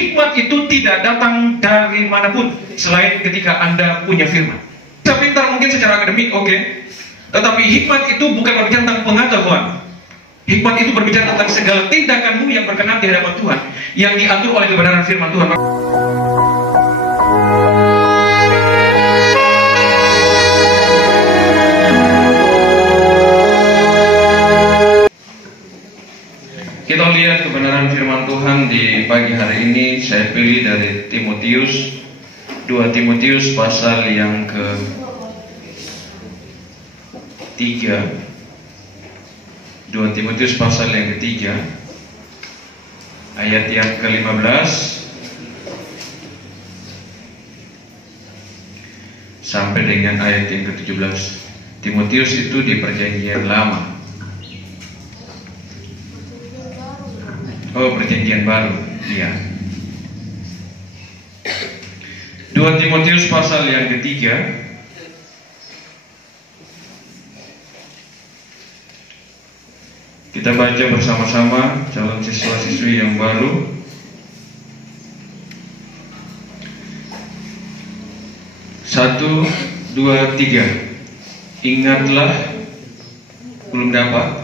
hikmat itu tidak datang dari manapun selain ketika Anda punya firman. Kita pintar mungkin secara akademik, oke. Tetapi hikmat itu bukan berbicara tentang pengetahuan. Hikmat itu berbicara tentang segala tindakanmu yang berkenan di hadapan Tuhan, yang diatur oleh kebenaran firman Tuhan. Kita lihat kebenaran firman Tuhan di pagi hari ini. Saya pilih dari Timotius, 2 Timotius pasal yang ke-3. 2 Timotius pasal yang ke-3 ayat yang ke-15 sampai dengan ayat yang ke-17. Timotius itu di perjanjian lama. Oh, perjanjian baru. Iya. 2 Timotius pasal yang ke-3 kita baca bersama-sama, calon siswa-siswi yang baru. Satu, dua, tiga. Ingatlah, belum dapat.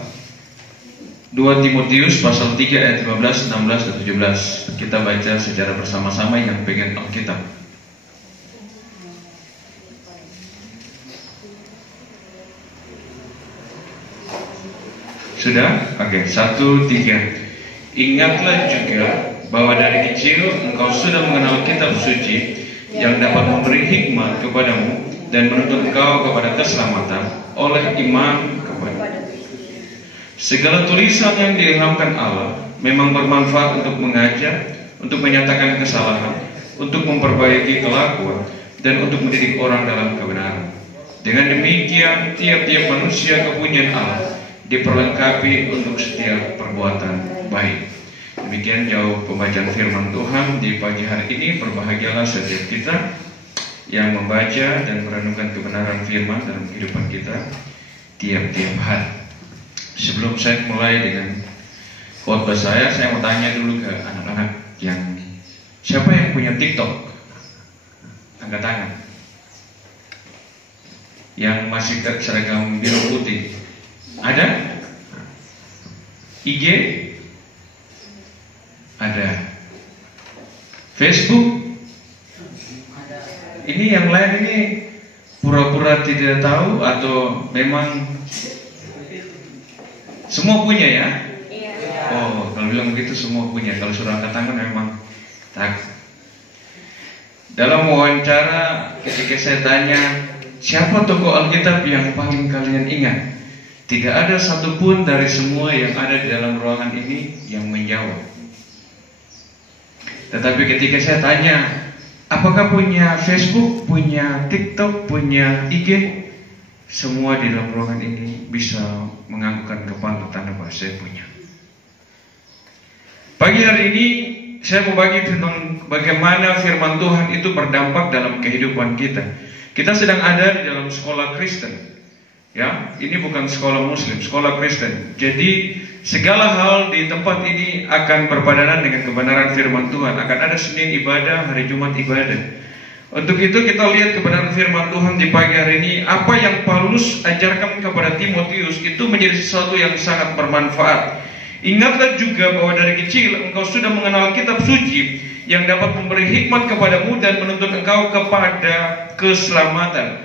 2 Timotius pasal 3 ayat 15, 16, dan 17. Kita baca secara bersama-sama yang pegang Alkitab. Sudah? Oke, 1, 3. Ingatlah juga bahwa dari kecil engkau sudah mengenal kitab suci yang dapat memberi hikmat kepadamu dan menuntun engkau kepada keselamatan oleh iman kepada. Segala tulisan yang diilhamkan Allah memang bermanfaat untuk mengajar, untuk menyatakan kesalahan, untuk memperbaiki kelakuan, dan untuk mendidik orang dalam kebenaran. Dengan demikian, tiap-tiap manusia kepunyaan Allah diperlengkapi untuk setiap perbuatan baik. Demikian jauh pembacaan firman Tuhan di pagi hari ini. Berbahagialah setiap kita yang membaca dan merenungkan kebenaran firman dalam kehidupan kita tiap-tiap hari. Sebelum saya mulai dengan khotbah saya mau tanya dulu ke anak-anak yang siapa yang punya TikTok? Angkat tangan. Yang masih seragam biru putih. Ada? IG? Ada. Facebook? Ini yang lain ini pura-pura tidak tahu atau memang semua punya ya? Oh, kalau bilang begitu semua punya. Kalau suruh angkat tangan memang tak. Dalam wawancara ketika saya tanya siapa tokoh Alkitab yang paling kalian ingat, tidak ada satupun dari semua yang ada di dalam ruangan ini yang menjawab. Tetapi ketika saya tanya, apakah punya Facebook, punya TikTok, punya IG, semua di dalam ruangan ini bisa menganggukkan kepala tanda bahwa saya punya. Pagi hari ini saya mau bagi tentang bagaimana firman Tuhan itu berdampak dalam kehidupan kita. Kita sedang ada di dalam sekolah Kristen. Ya, ini bukan sekolah Muslim, sekolah Kristen. Jadi segala hal di tempat ini akan berpadanan dengan kebenaran firman Tuhan. Akan ada Senin ibadah, hari Jumat ibadah. Untuk itu kita lihat kebenaran firman Tuhan di pagi hari ini. Apa yang Paulus ajarkan kepada Timotius itu menjadi sesuatu yang sangat bermanfaat. Ingatlah juga bahwa dari kecil engkau sudah mengenal kitab suci yang dapat memberi hikmat kepadamu dan menuntun engkau kepada keselamatan.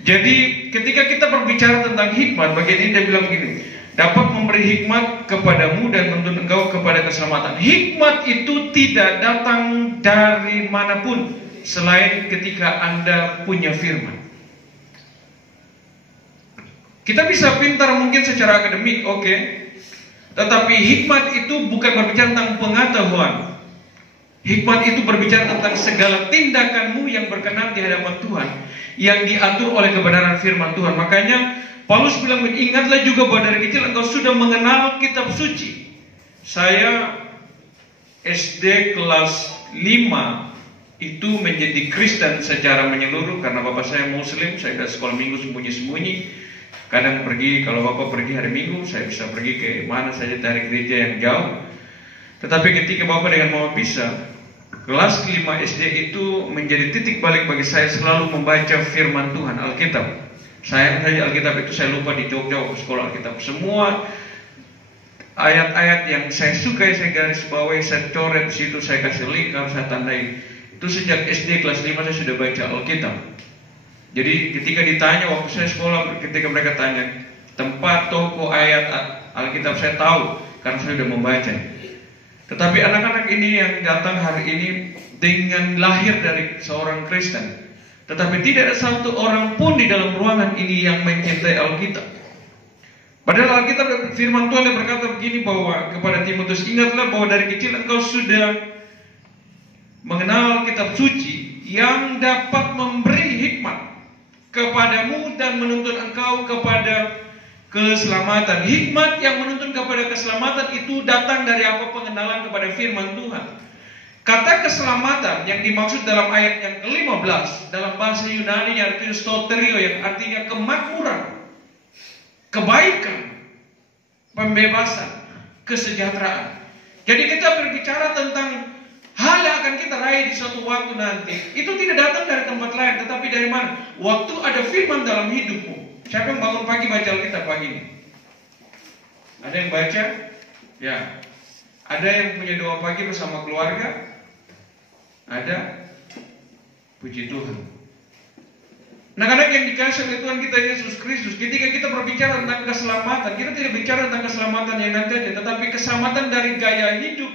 Jadi ketika kita berbicara tentang hikmat, bagian ini dia bilang begini, dapat memberi hikmat kepadamu dan menuntun engkau kepada keselamatan. Hikmat itu tidak datang dari manapun selain ketika Anda punya firman. Kita bisa pintar mungkin secara akademik, oke. Tetapi hikmat itu bukan berbicara tentang pengetahuan. Hikmat itu berbicara tentang segala tindakanmu yang berkenan di hadapan Tuhan, yang diatur oleh kebenaran firman Tuhan. Makanya Paulus bilang, ingatlah juga bahwa dari kecil engkau sudah mengenal kitab suci. Saya SD kelas 5 itu menjadi Kristen secara menyeluruh karena bapak saya Muslim. Saya ke sekolah minggu sembunyi-sembunyi. Kadang pergi, kalau bapak pergi hari Minggu, saya bisa pergi ke mana saja dari gereja yang jauh. Tetapi ketika bapak dengan mama pisah, kelas 5 SD itu menjadi titik balik bagi saya selalu membaca firman Tuhan, Alkitab. Saya mengajar Alkitab itu saya lupa di Jogja waktu sekolah Alkitab. Semua ayat-ayat yang saya sukai, saya garis bawahi, saya coret di situ, saya kasih link, saya tandai. Itu sejak SD kelas 5 saya sudah baca Alkitab. Jadi ketika ditanya waktu saya sekolah, ketika mereka tanya tempat, toko, ayat Alkitab, saya tahu karena saya sudah membaca. Tetapi anak-anak ini yang datang hari ini dengan lahir dari seorang Kristen, tetapi tidak ada satu orang pun di dalam ruangan ini yang mencintai Alkitab. Padahal Alkitab firman Tuhan yang berkata begini bahwa kepada Timotius, ingatlah bahwa dari kecil engkau sudah mengenal kitab suci yang dapat memberi hikmat kepadamu dan menuntun engkau kepada keselamatan. Hikmat yang menuntun kepada keselamatan itu datang dari apa? Pengenalan kepada firman Tuhan. Kata keselamatan yang dimaksud dalam ayat yang ke-15 dalam bahasa Yunani artinya soterio, yang artinya kemakmuran, kebaikan, pembebasan, kesejahteraan. Jadi kita berbicara tentang hal yang akan kita raih di suatu waktu nanti. Itu tidak datang dari tempat lain, tetapi dari mana? Waktu ada firman dalam hidupmu. Siapa yang bangun pagi baca Alkitab pagi ini? Ada yang baca? Ya. Ada yang punya doa pagi bersama keluarga? Ada? Puji Tuhan. Anak-anak yang dikasih oleh Tuhan kita Yesus Kristus, ketika kita berbicara tentang keselamatan, kita tidak bicara tentang keselamatan yang nanti aja, tetapi keselamatan dari gaya hidup,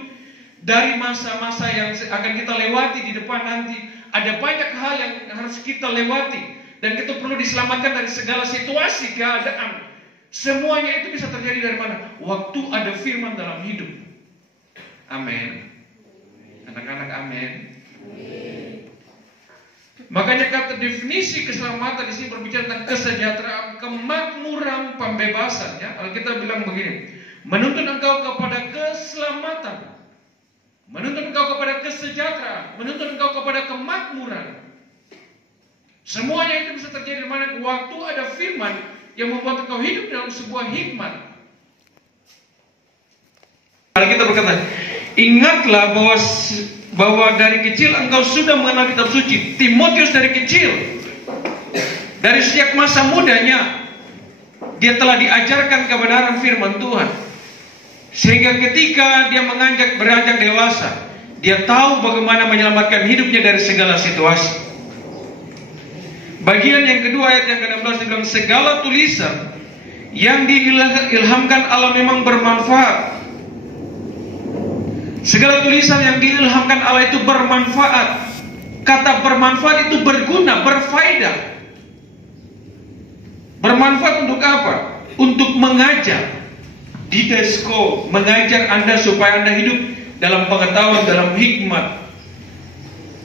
dari masa-masa yang akan kita lewati di depan nanti. Ada banyak hal yang harus kita lewati, dan kita perlu diselamatkan dari segala situasi, keadaan. Semuanya itu bisa terjadi dari mana? Waktu ada firman dalam hidup. Amin. Anak-anak amin. Makanya kata definisi keselamatan di sini berbicara tentang kesejahteraan, kemakmuran, pembebasan. Ya, Alkitab bilang begini, menuntun engkau kepada keselamatan, menuntun engkau kepada kesejahteraan, menuntun engkau kepada kemakmuran. Semuanya itu bisa terjadi di mana? Waktu ada firman yang membuat engkau hidup dalam sebuah hikmat. Alkitab berkata, ingatlah bahwa dari kecil engkau sudah mengenal kitab suci. Timotius dari kecil, dari sejak masa mudanya, dia telah diajarkan kebenaran firman Tuhan. Sehingga ketika dia beranjak dewasa, dia tahu bagaimana menyelamatkan hidupnya dari segala situasi. Bagian yang kedua ayat yang ke-16 dibilang, segala tulisan yang diilhamkan Allah memang bermanfaat. Segala tulisan yang diilhamkan Allah itu bermanfaat. Kata bermanfaat itu berguna, berfaedah. Bermanfaat untuk apa? Untuk mengajar. Didasko, mengajar Anda supaya Anda hidup dalam pengetahuan, dalam hikmat.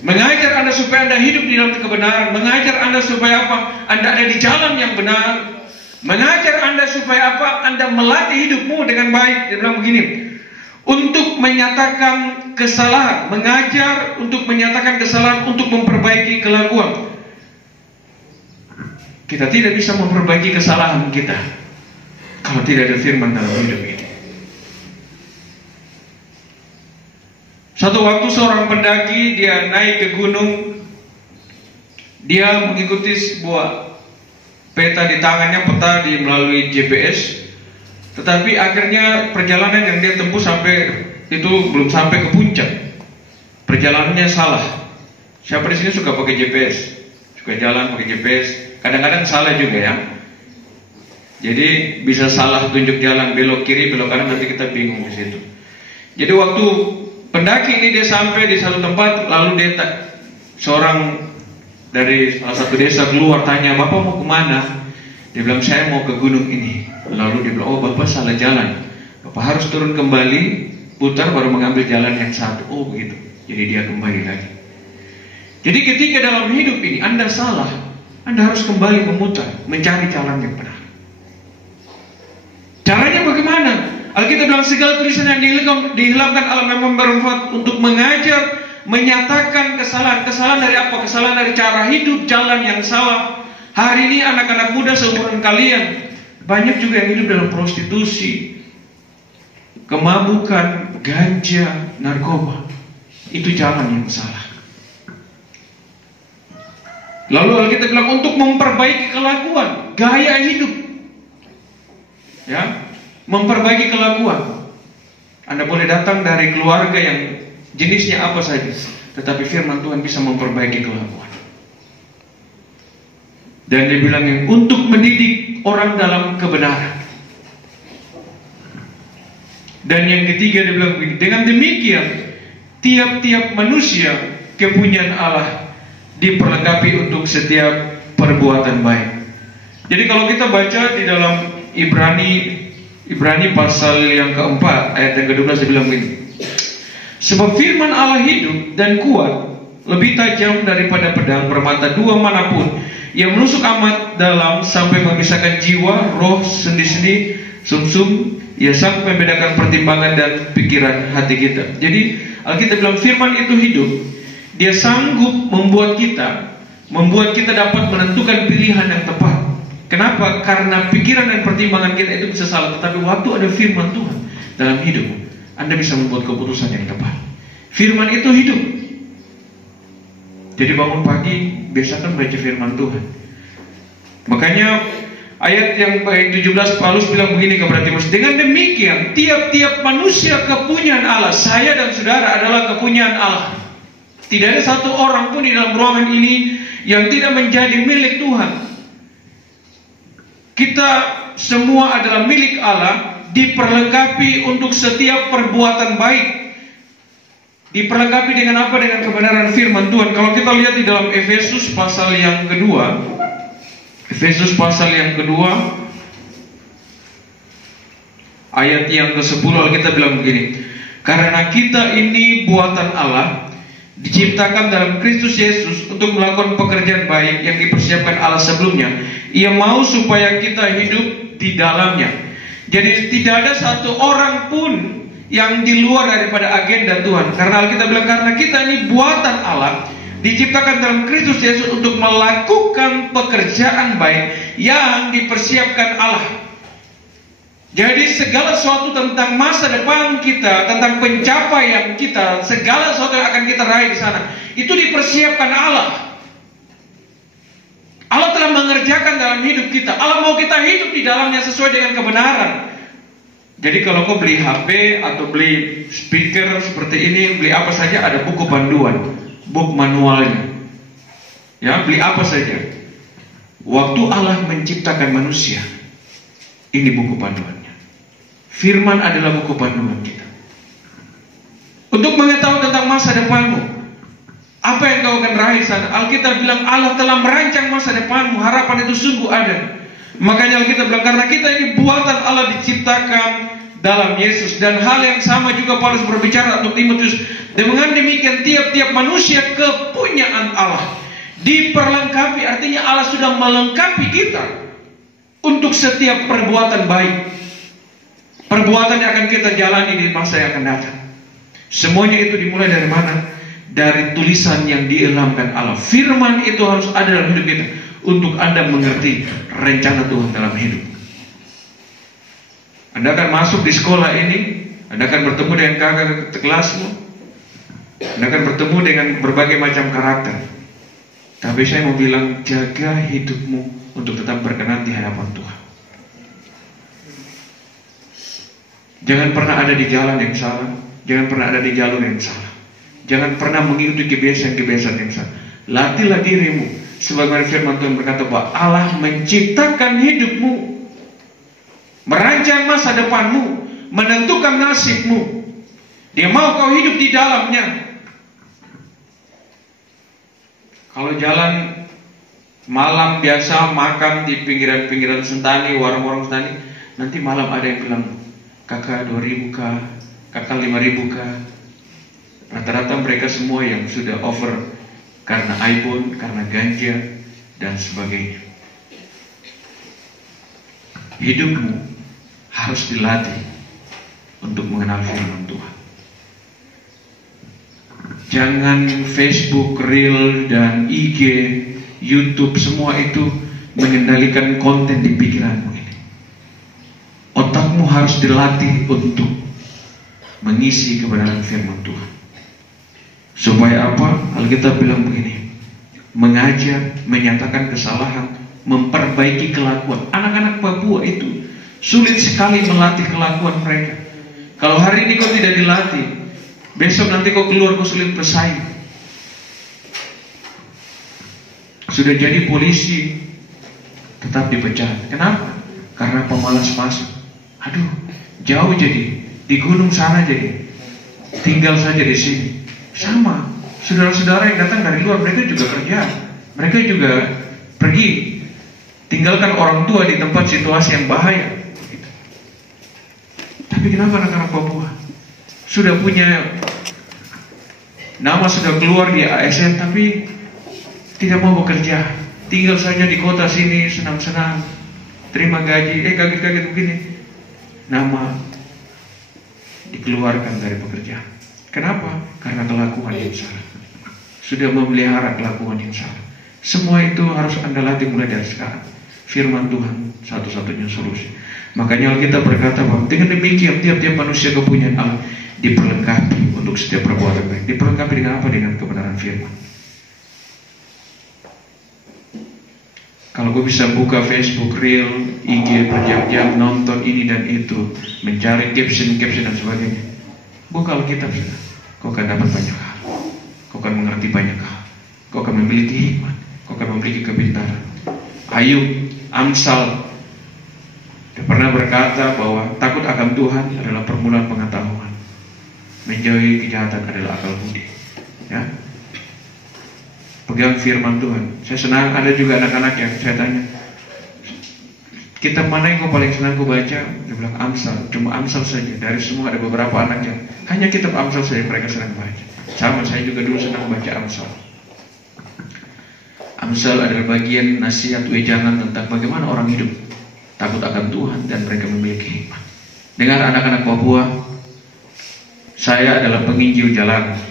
Mengajar Anda supaya Anda hidup di dalam kebenaran. Mengajar Anda supaya apa? Anda ada di jalan yang benar. Mengajar Anda supaya apa? Anda melatih hidupmu dengan baik. Dia bilang begini, untuk menyatakan kesalahan, mengajar untuk menyatakan kesalahan, untuk memperbaiki kelakuan. Kita tidak bisa memperbaiki kesalahan kita kalau tidak ada firman dalam hidup ini. Satu waktu seorang pendaki, dia naik ke gunung, dia mengikuti sebuah peta di tangannya, peta melalui GPS. Tetapi akhirnya perjalanan yang dia tempuh belum sampai ke puncak. Perjalanannya salah. Siapa di sini suka pakai GPS? Suka jalan pakai GPS? Kadang-kadang salah juga ya. Jadi bisa salah tunjuk jalan, belok kiri, belok kanan, nanti kita bingung di situ. Jadi waktu pendaki ini dia sampai di satu tempat, lalu seorang dari salah satu desa keluar tanya, "Bapak mau kemana?" Dia bilang, "Saya mau ke gunung ini." Lalu dia bilang, "Oh, Bapak salah jalan. Bapak harus turun kembali, putar baru mengambil jalan yang satu." Oh begitu. Jadi dia kembali lagi. Jadi ketika dalam hidup ini Anda salah, Anda harus kembali memutar, mencari jalan yang benar. Caranya bagaimana? Alkitab bilang segala tulisan yang dihilangkan Allah memang bermanfaat untuk mengajar, menyatakan kesalahan. Kesalahan dari apa? Kesalahan dari cara hidup, jalan yang salah. Hari ini anak-anak muda seumuran kalian banyak juga yang hidup dalam prostitusi, kemabukan, ganja, narkoba. itu jalan yang salah. Lalu Alkitab bilang untuk memperbaiki kelakuan, gaya hidup, ya, memperbaiki kelakuan. Anda boleh datang dari keluarga yang jenisnya apa saja, tetapi firman Tuhan bisa memperbaiki kelakuan. Dan dia bilang yang untuk mendidik orang dalam kebenaran. Dan yang ketiga dia bilang begini, dengan demikian tiap-tiap manusia kepunyaan Allah diperlengkapi untuk setiap perbuatan baik. Jadi kalau kita baca di dalam Ibrani pasal yang keempat ayat yang ke-12 dia bilang begini, sebab firman Allah hidup dan kuat, lebih tajam daripada pedang bermata dua manapun, yang menusuk amat dalam sampai memisahkan jiwa, roh, sendi-sendi, sumsum, ia sampai membedakan pertimbangan dan pikiran hati kita. Jadi Alkitab bilang firman itu hidup. Dia sanggup membuat kita dapat menentukan pilihan yang tepat. Kenapa? Karena pikiran dan pertimbangan kita itu bisa salah, tetapi waktu ada firman Tuhan dalam hidup, Anda bisa membuat keputusan yang tepat. Firman itu hidup. Jadi bangun pagi, biasakan baca firman Tuhan. Makanya ayat yang 17 Paulus bilang begini kepada Timotius, dengan demikian tiap-tiap manusia kepunyaan Allah. Saya dan saudara adalah kepunyaan Allah. Tidak ada satu orang pun di dalam ruangan ini yang tidak menjadi milik Tuhan. Kita semua adalah milik Allah, diperlengkapi untuk setiap perbuatan baik. Diperlengkapi dengan apa? Dengan kebenaran firman Tuhan. Kalau kita lihat di dalam Efesus pasal yang kedua, Efesus pasal yang kedua ayat yang ke-10, kita bilang begini, karena kita ini buatan Allah, diciptakan dalam Kristus Yesus untuk melakukan pekerjaan baik yang dipersiapkan Allah sebelumnya. Ia mau supaya kita hidup di dalamnya. Jadi tidak ada satu orang pun yang di luar daripada agenda Tuhan. Karena Alkitab bilang karena kita ini buatan Allah, diciptakan dalam Kristus Yesus untuk melakukan pekerjaan baik yang dipersiapkan Allah. Jadi segala sesuatu tentang masa depan kita, tentang pencapaian kita, segala sesuatu yang akan kita raih di sana, itu dipersiapkan Allah. Allah telah mengerjakan dalam hidup kita. Allah mau kita hidup di dalamnya sesuai dengan kebenaran. Jadi kalau kau beli HP atau beli speaker seperti ini, beli apa saja ada buku panduan, buku manualnya. Ya, beli apa saja. Waktu Allah menciptakan manusia, ini buku panduannya. Firman adalah buku panduan kita. Untuk mengetahui tentang masa depanmu, apa yang kau akan raih sana. Alkitab bilang Allah telah merancang masa depanmu. Harapan itu sungguh ada. Makanya Alkitab bilang karena kita ini buatan Allah, diciptakan dalam Yesus. Dan hal yang sama juga Paulus berbicara untuk Timotius. Dengan demikian tiap-tiap manusia kepunyaan Allah, diperlengkapi. Artinya Allah sudah melengkapi kita untuk setiap perbuatan baik. Perbuatan yang akan kita jalani di masa yang akan datang. Semuanya itu dimulai dari mana? Dari tulisan yang diilhamkan Allah. Firman itu harus ada dalam hidup kita untuk Anda mengerti rencana Tuhan dalam hidup. Anda akan masuk di sekolah ini, Anda akan bertemu dengan kakak kelasmu, Anda akan bertemu dengan berbagai macam karakter. Tapi saya mau bilang, jaga hidupmu untuk tetap berkenan di hadapan Tuhan. Jangan pernah ada di jalan yang salah, jangan pernah ada di jalur yang salah. Jangan pernah mengikuti kebiasaan-kebiasaan yang salah. Latihlah dirimu. Sebagaimana firman Tuhan berkata bahwa Allah menciptakan hidupmu, merancang masa depanmu, menentukan nasibmu. Dia mau kau hidup di dalamnya. Kalau jalan malam biasa makan di pinggiran-pinggiran Sentani, warung-warung Sentani, nanti malam ada yang bilang, kakak 2.000 kah, kakak 5.000 kah. Rata-rata mereka semua yang sudah over karena iPhone, karena ganja dan sebagainya. Hidupmu harus dilatih untuk mengenal firman Tuhan. Jangan Facebook, Reel, dan IG, YouTube, semua itu mengendalikan konten di pikiranmu ini. Otakmu harus dilatih untuk mengisi kebenaran firman Tuhan. Supaya apa? Alkitab bilang begini, mengajar, menyatakan kesalahan, memperbaiki kelakuan. Anak-anak Papua itu sulit sekali melatih kelakuan mereka. Kalau hari ini kau tidak dilatih, besok nanti kau keluar kau sulit bersaing. Sudah jadi polisi tetap dipecat. Kenapa? Karena pemalas masuk. Aduh, jauh jadi, di gunung sana jadi, tinggal saja di sini. Sama, saudara-saudara yang datang dari luar, mereka juga kerja, mereka juga pergi, tinggalkan orang tua di tempat situasi yang bahaya. Tapi kenapa anak-anak Papua sudah punya nama, sudah keluar di ASN, tapi tidak mau bekerja, tinggal saja di kota sini senang-senang, terima gaji, kaget-kaget begini, nama dikeluarkan dari pekerjaan. Kenapa? Karena kelakuan yang salah. Sudah memelihara kelakuan yang salah. Semua itu harus Anda latih mulai dari sekarang. Firman Tuhan satu-satunya solusi. Makanya Alkitab berkata bahwa dengan demikian tiap-tiap manusia kepunyaan Allah diperlengkapi untuk setiap perbuatan baik. Diperlengkapi dengan apa? Dengan kebenaran firman. Kalau gue bisa buka Facebook, Reel, IG berjam-jam nonton ini dan itu, mencari caption dan sebagainya, buka Alkitab sudah, kau akan dapat banyak hal, kau akan mengerti banyak hal, kau akan memiliki hikmat, kau akan memiliki kepintaran. Ayub, Amsal dia pernah berkata bahwa takut akan Tuhan adalah permulaan pengetahuan, menjauhi kejahatan adalah akal budi. Ya, pegang firman Tuhan. Saya senang ada juga anak-anak yang saya tanya, kitab mana yang kau paling senang kau baca? Dia bilang Amsal, cuma Amsal saja. Dari semua ada beberapa anak yang hanya kitab Amsal saja mereka senang baca. Sama, saya juga dulu senang baca Amsal. Amsal adalah bagian nasihat wejangan tentang bagaimana orang hidup takut akan Tuhan dan mereka memiliki hikmat. Dengar anak-anak Papua, saya adalah penginjil jalanan.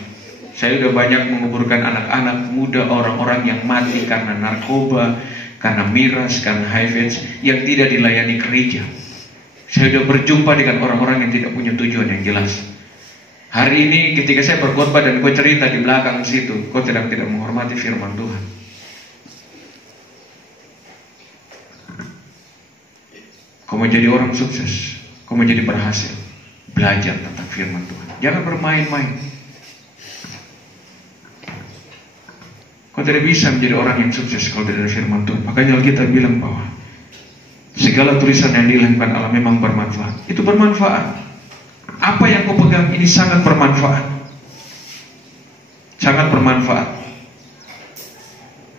Saya sudah banyak menguburkan anak-anak muda, orang-orang yang mati karena narkoba, karena miras, karena HIV yang tidak dilayani gereja. Saya sudah berjumpa dengan orang-orang yang tidak punya tujuan yang jelas. Hari ini ketika saya berkhotbah dan kau cerita di belakang situ, kau tidak menghormati firman Tuhan. Kau mau jadi orang sukses, kau mau jadi berhasil, belajar tentang firman Tuhan. Jangan bermain-main. Kau tidak bisa menjadi orang yang sukses kalau tidak ada firman Tuhan. Makanya Alkitab bilang bahwa segala tulisan yang dilahirkan Allah memang bermanfaat. Itu bermanfaat. Apa yang kau pegang ini sangat bermanfaat. Sangat bermanfaat.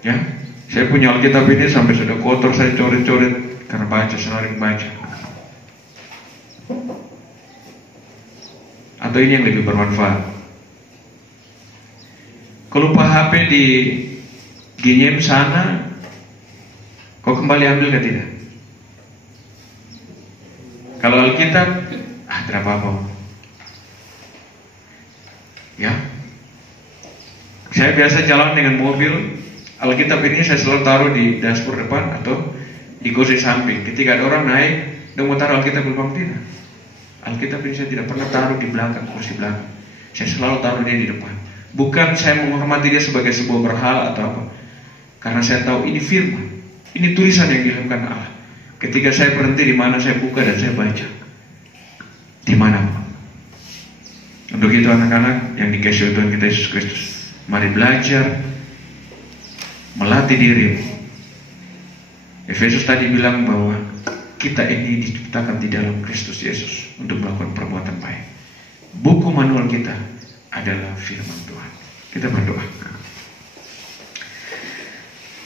Ya, saya punya Alkitab ini sampai sudah kotor, saya coret-coret karena baca, sering baca. Atau ini yang lebih bermanfaat. Kalau lupa HP di Ginyem sana, kau kembali ambil ke tidak? Kalau Alkitab, tidak apa-apa. Ya, saya biasa jalan dengan mobil, Alkitab ini saya selalu taruh di dashboard depan atau di kursi samping. Ketika ada orang naik, dia mau taruh Alkitab di belakang, tidak. Alkitab ini saya tidak pernah taruh di belakang, kursi belakang. Saya selalu taruh dia di depan. Bukan saya menghormati dia sebagai sebuah berhala atau apa, karena saya tahu ini firman, ini tulisan yang diilhamkan Allah. Ketika saya berhenti di mana saya buka dan saya baca, di mana. Untuk itu anak-anak yang dikasihi Tuhan kita Yesus Kristus, mari belajar melatih diri. Efesus tadi bilang bahwa kita ini diciptakan di dalam Kristus Yesus untuk melakukan perbuatan baik. Buku manual kita adalah firman Tuhan. Kita berdoa.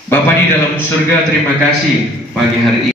Bapa di dalam surga, terima kasih pagi hari ini